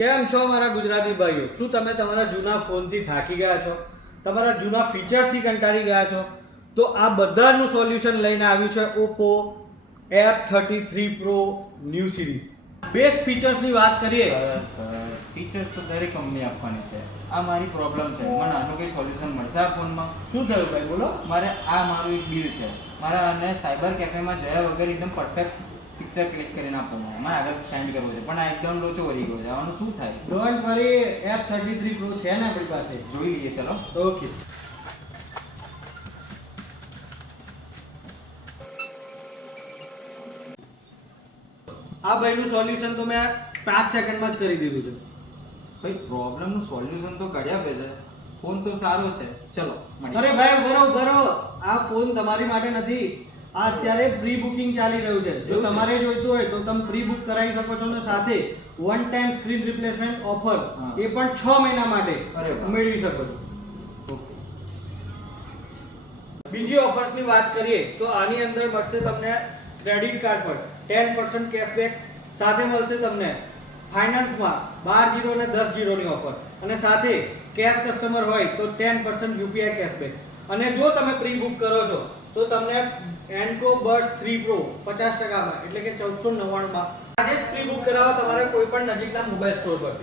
કેમ છો મારા ગુજરાતી ભાઈઓ? શું તમે તમારા જૂના ફોનથી થાકી ગયા છો? તમારા જૂના ફીચર્સથી કંટાળી ગયા છો? તો આ બધાનું સોલ્યુશન લઈને આવ્યું છે Oppo F33 Pro new series. Best ફીચર્સની વાત કરીએ. ફીચર્સ તો દરેક કંપની આપવાની છે. આ મારી પ્રોબ્લેમ છે. મને આનું કંઈ સોલ્યુશન મળશે આ ફોનમાં? શું થયું ભાઈ, બોલો. મારું એક બિલ છે. મારે આને સાયબર કેફેમાં જયા વગર એકદમ પરફેક્ટ પિક્ચર ક્લિક કરીને આપવાનું છે. મારે આગળ સેન્ડ કરવું છે, પણ આ એકદમ લોચો વળી ગયો છે. આનું શું થાય? ડોન્ટ વરી, F33 Pro છે ને આપણી પાસે. જોઈ લઈએ ચલો. ઓકે. આ ભાઈનું સોલ્યુશન તો મેં 5 સેકન્ડમાં જ કરી દીધું છે. ભાઈ પ્રોબ્લેમનું સોલ્યુશન તો કાઢી આપે છે. ફોન તો સારો છે. ચલો મળીએ. અરે ભાઈ બરો આ ફોન તમારી માટે નથી. આ અત્યારે પ્રી બુકિંગ ચાલી રહ્યું છે. જો તમારે જોઈતું હોય તો તમે પ્રી બુક કરાવી શકો છો ને સાથે one time screen replacement offer એ પણ 6 મહિના માટે મેળવી શકો છો. બીજી ઓફર્સની વાત કરીએ તો આની અંદર મળશે તમને ક્રેડિટ કાર્ડ પર 10% કેશબેક, સાથે મળશે તમને ફાઇનાન્સમાં 12 અને 10 ની ઓફર, અને સાથે કેશ કસ્ટમર હોય તો 10% UPI કેશબેક. અને જો તમે પ્રી બુક કરો છો તો તમને એન્કો બર્સ્ટ 3 Pro 50% માં એટલે કે 1499 માં આજે જ પ્રી બુક કરાવો તમારે કોઈ પણ નજીકના મોબાઈલ સ્ટોર પર.